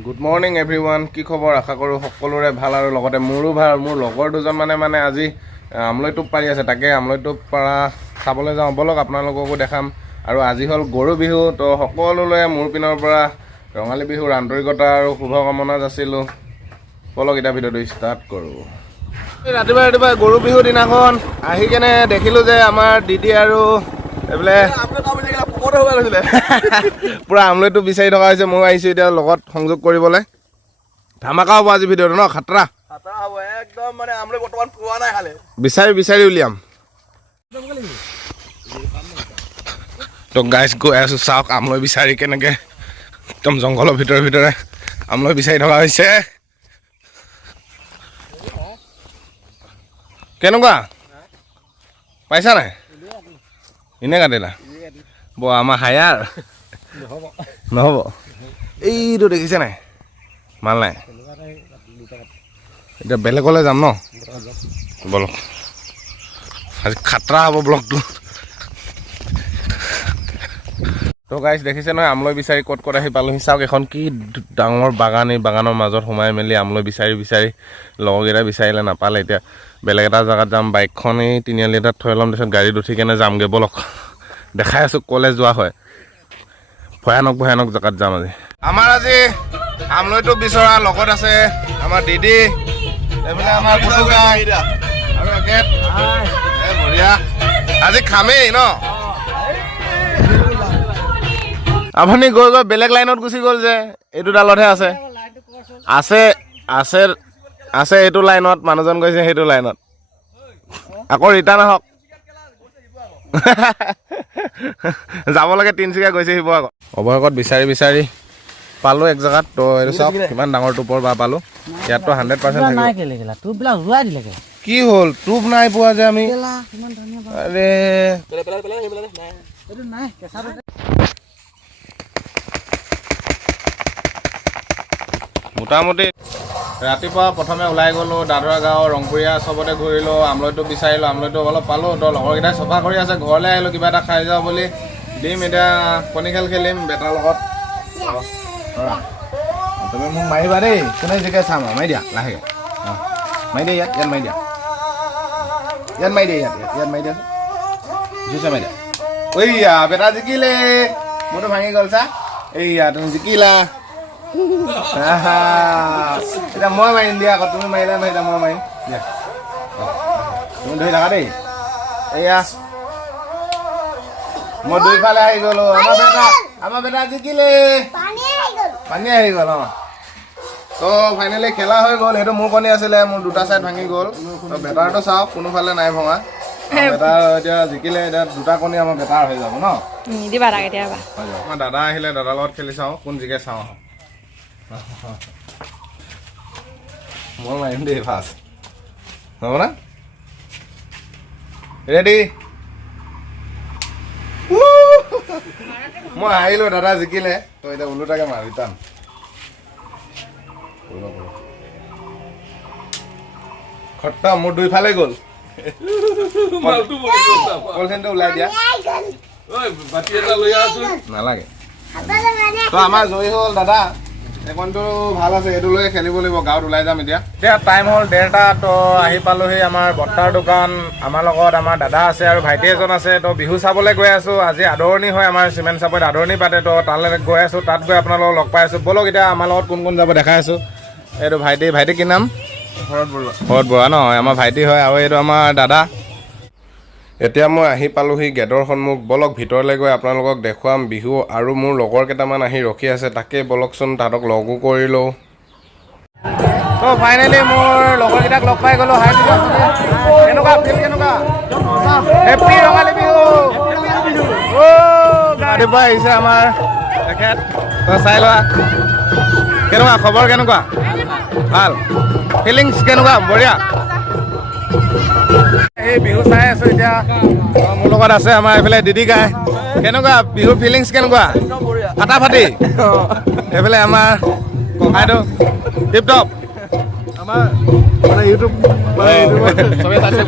Good morning everyone. কি খবৰ? আশা কৰোঁ সকলোৰে ভাল আৰু লগতে মোৰো ভাল। মোৰ লগৰ দুজন মানে আজি আমলৈ টোপ পাৰি আছে, তাকে আমলৈ টোপ পৰা চাবলৈ যাওঁ। ব'লক আপোনালোককো দেখাম। আৰু আজি হ'ল গৰু বিহু, তো সকলোলৈ মোৰ পিনৰ পৰা ৰঙালী বিহুৰ আন্তৰিকতা আৰু শুভকামনা যাচিলোঁ। ব'লক এতিয়া ভিডিঅ'টো ষ্টাৰ্ট কৰোঁ। ৰাতিপুৱা গৰু বিহুৰ দিনাখন আহি কেনে দেখিলোঁ যে আমাৰ দিদি আৰু এইফালে পুৰা আমলৈটো বিচাৰি থকা হৈছে। ময়ো আহিছোঁ এতিয়া লগত সংযোগ কৰিবলৈ। ধামাকা হ'ব আজি ভিডিঅ'টো ন? খাতৰা হ'ব একদম। মানে আমলৈ বৰ্তমান পোৱা নাই, খালে বিচাৰি উলিয়াম। তো গাইজ গৈ আছোঁ, চাওক আমলৈ বিচাৰি কেনেকৈ একদম জংঘলৰ ভিতৰে আমলৈ বিচাৰি থকা হৈছে। কেনেকুৱা পাইছা নাই? এনে কাটিলা ব আমাৰ হায়াৰ নহ'ব। এইটো দেখিছে নাই? মাল নাই। এতিয়া বেলেগলৈ যাম ন? বলক আজি খাতৰা হ'ব ব্লগটো। তো গাইজ দেখিছে নহয় আমলৈ বিচাৰি ক'ত আহি পালোহি। চাওক এখন কি ডাঙৰ বাগান। এই বাগানৰ মাজত সোমাই মেলি আমলৈ বিচাৰি লগৰকেইটা বিচাৰিলে নাপালে। এতিয়া বেলেগ এটা জেগাত যাম। বাইকখন এই তিনিআলি এটাত থৈ ল'ম, তাৰপিছত গাড়ীত উঠি কেনে যামগৈ। ব'লক দেখাই আছোঁ ক'লে যোৱা হয়। ভয়ানক জেগাত যাম আজি। আমাৰ আজি আমলৈটো বিচৰা লগত আছে আমাৰ দিদি, এইফালে আমাৰ পুতুকা আৰু একেট বঢ়িয়া। আজি খামেই ন? আপুনি গৈ বেলেগ লাইনত গুচি গ'ল যে, এইটো ডালতহে আছে এইটো লাইনত। মানুহজন গৈছে সেইটো লাইনত, আকৌ ৰিটাৰ্ণ আহক। যাব লাগে তিনিচুকীয়া, গৈছে শিৱসাগৰ। অৱশেষত বিচাৰি পালোঁ এক জেগাত। তো এইটো চাওক কিমান ডাঙৰ টোপৰ বা পালোঁ। ইয়াততো 100% থাকিব। কি হ'ল? টোপ নাই পোৱা যে আমি। আৰে মোটামুটি ৰাতিপুৱা প্ৰথমে ওলাই গ'লোঁ দাদৰা গাঁও, ৰংপুৰীয়া চবতে ঘূৰিলোঁ। আমলৈটো বিচাৰিলোঁ, আমলৈটো অলপ পালোঁ। তো লগৰকেইটাই চফা কৰি আছে। ঘৰলৈ আহিলোঁ কিবা এটা খাই যাওঁ বুলি। দিম এতিয়া কণী খেল খেলিম বেটাৰ লগত। তুমি মোক মাৰিবা দেই, কোনে জিকে চাম আৰু। মাৰি দিয়া লাহেকৈ। মাৰি দিয়া ইয়াত মাৰি দিয়া, মাৰি দিয়া জুইছে মাৰি দিয়া। ঐয়া বেটা জিকিলে, মোৰতো ভাঙি গ'ল চা। এইয়া তুমি জিকিলা। এতিয়া মই মাৰিম দিয়া আকৌ, তুমি মাৰিলা নহয়। এতিয়া মই মাৰিম দিয়া, তুমি ধৰি থাকা দেই। এয়া মই দুইফালে আহি গ'লো। আমাৰ বেটা জিকিলে, পানী আহি গ'ল। তো ফাইনেলি খেলা হৈ গ'ল। সেইটো মোৰ কণী আছিলে, মোৰ দুটা চাইড ভাঙি গ'ল। তো বেটাৰটো চাওক কোনোফালে নাই ভঙা। বেটাৰ এতিয়া জিকিলে, এতিয়া দুটা কণী আমাৰ বেটাৰ হৈ যাব ন? দিবা কেতিয়াবা। আমাৰ দাদা আহিলে, দাদাৰ লগত খেলি চাওঁ কোন জিকে চাওঁ। মই মাৰিম দেই ফাৰ্ষ্ট, হ'ব না? ৰেডি? মই আহিলোঁ, দাদা জিকিলে। তো এতিয়া ওলোটাকে মাৰ ৰিটাৰ্ণ। খটম, মোৰ দুইফালে গ'ল। কলচেনটো ওলাই দিয়া নালাগে। তো আমাৰ জয়ী হ'ল দাদা। এখনটো ভাল আছে, এইটো লৈ খেলিব লাগিব। গাঁৱত ওলাই যাম এতিয়া। টাইম হ'ল 1:30। তো আহি পালোহি আমাৰ বৰ্তাৰ দোকান। আমাৰ লগত আমাৰ দাদা আছে আৰু ভাইটি এজন আছে। তো বিহু চাবলৈ গৈ আছোঁ। আজি আদৰণি হয়, আমাৰ চিমেণ্ট চাপৰিত আদৰণি পাতে। তো তালৈ গৈ আছোঁ, তাত গৈ আপোনালোকক লগ পাই আছোঁ। ব'লক এতিয়া আমাৰ লগত কোন যাব দেখাই আছোঁ। এইটো ভাইটি কি নাম? শৰৎ বৰুৱা ন? আমাৰ ভাইটি হয়। আৰু এইটো আমাৰ দাদা। এতিয়া মই আহি পালোহি গেটৰ সন্মুখ। বলক ভিতৰলৈ গৈ আপোনালোকক দেখুৱাম বিহু। আৰু মোৰ লগৰ কেইটামান আহি ৰখি আছে, তাকে বলকচোন তাহাঁতক লগো কৰি লওঁ। তো ফাইনেলি মোৰ লগৰকেইটাক লগ পাই গ'লোঁ। কেনেকুৱা ফিল? কেনেকুৱা? হেপ্পী ৰঙালী বিহু। ৰাতিপুৱা আহিছে আমাৰ তেখেত, তো চাই লোৱা কেনেকুৱা খবৰ। কেনেকুৱা? ভাল ফিলিংছ কেনেকুৱা? বঢ়িয়া। এই বিহু চাই আছোঁ এতিয়া। মোৰ লগত আছে আমাৰ এইফালে দিদি গাই। কেনেকুৱা বিহু ফিলিংছ? কেনেকুৱা? ফাটাফাটি। এইফালে আমাৰ ককাইদেউ টিপ টপ। আমাৰ ইউটিউব চবেই চাইছে।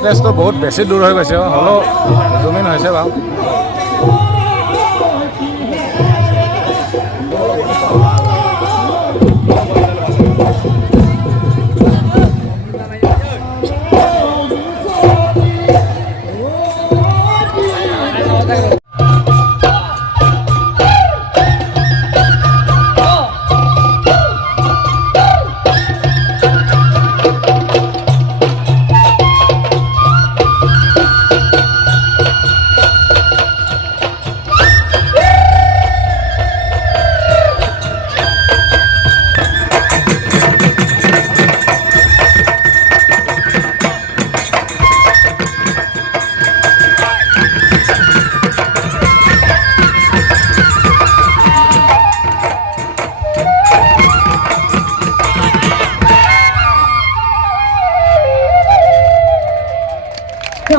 ফুটেজটো বহুত বেছি দূৰ হৈ গৈছে হ'লেও জুমিন হৈছে বাৰু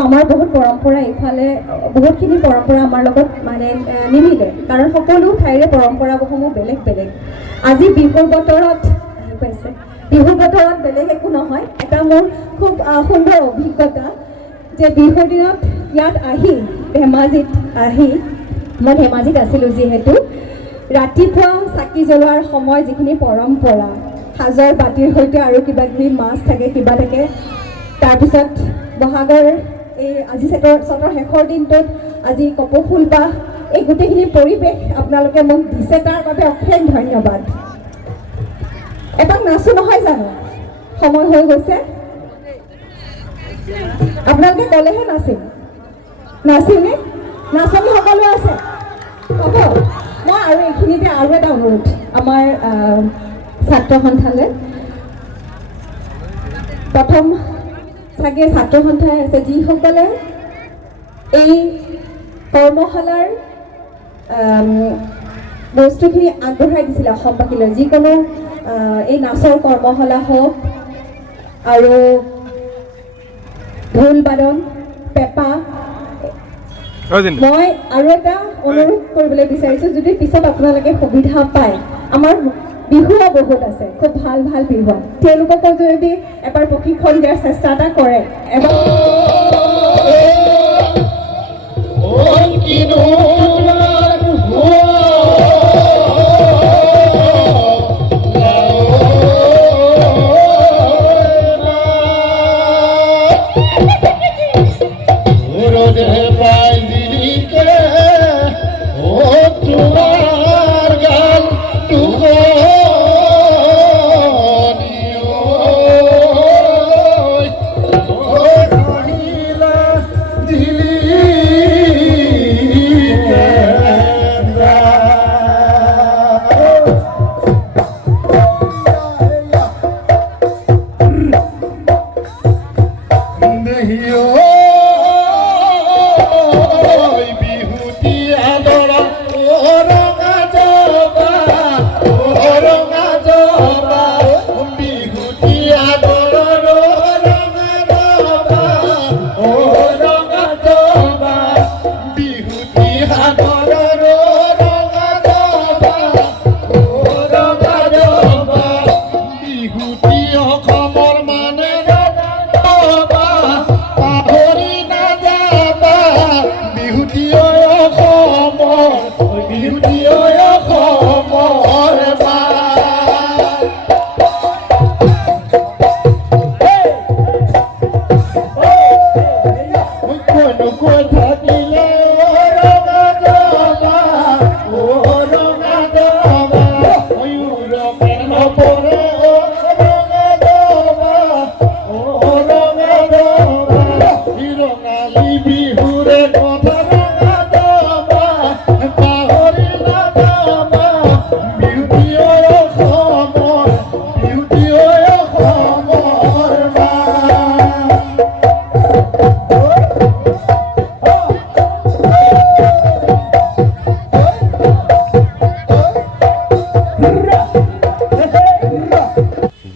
আমাৰ বহুত পৰম্পৰা ইফালে বহুতখিনি পৰম্পৰা আমাৰ লগত মানে নিমিলে কাৰণ সকলো ঠাইৰে পৰম্পৰাসমূহ বেলেগ বেলেগ আজি বিহুৰ বতৰত আহি পাইছে বিহুৰ বতৰত বেলেগ একো নহয় এটা মোৰ খুব সুন্দৰ অভিজ্ঞতা যে বিহুৰ দিনত ইয়াত আহি ধেমাজিত আহি মই ধেমাজিত আছিলোঁ যিহেতু ৰাতিপুৱা চাকি জ্বলোৱাৰ সময় যিখিনি পৰম্পৰা সাজৰ বাতিৰ সৈতে আৰু কিবা কিবি মাছ থাকে কিবা থাকে তাৰপিছত বহাগৰ এই আজি চতৰ শেষৰ দিনটোত আজি কপৌফুল বা এই গোটেইখিনি পৰিৱেশ আপোনালোকে মোক দিছে তাৰ বাবে অশেষ ধন্যবাদ এপাক নাচো নহয় জানো সময় হৈ গৈছে আপোনালোকে ক'লেহে নাচিম নাচিমনে নাচনি সকলো আছে হ'ব মই আৰু এইখিনিতে আৰু এটা অনুৰোধ আমাৰ ছাত্ৰ সন্থালৈ প্ৰথম চাগে ছাত্ৰ সন্থাই আছে যিসকলে এই কৰ্মশালাৰ বস্তুখিনি আগবঢ়াই দিছিলে অসমবাসীলৈ যিকোনো এই নাচৰ কৰ্মশালা হওক আৰু ঢোল বাদন পেঁপা মই আৰু এটা অনুৰোধ কৰিবলৈ বিচাৰিছোঁ যদি পিছত আপোনালোকে সুবিধা পায় আমাৰ বিহুও বহুত আছে খুব ভাল ভাল বিহু তেওঁলোককো যদি এবাৰ প্ৰশিক্ষণ দিয়াৰ চেষ্টা এটা কৰে এবাৰ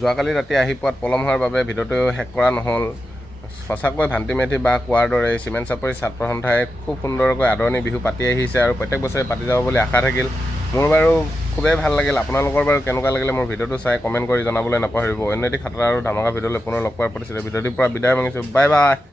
যোৱাকালি ৰাতি আহি পোৱাত পলম হোৱাৰ বাবে ভিডিঅ'টো শেষ কৰা নহ'ল সঁচাকৈ ভান্তি মেধি বা কোৱাৰ দৰে চিমেণ্ট চাপৰি ছাত্ৰ সন্থাই খুব সুন্দৰকৈ আদৰণি বিহু পাতি আহিছে আৰু প্ৰত্যেক বছৰে পাতি যাব বুলি আশা থাকিল মোৰ বাৰু খুবেই ভাল লাগিল আপোনালোকৰ বাৰু কেনেকুৱা লাগিলে মোৰ ভিডিঅ'টো চাই কমেণ্ট কৰি জনাবলৈ নাপাহৰিব অন্য এটি খাতৰা আৰু ধামাকা ভিডিঅ'লৈ পুনৰ লগ পোৱাৰ প্ৰতিশ্ৰুতি ভিডিঅ'টিৰ পৰা বিদায় মাগিছোঁ বাই বাই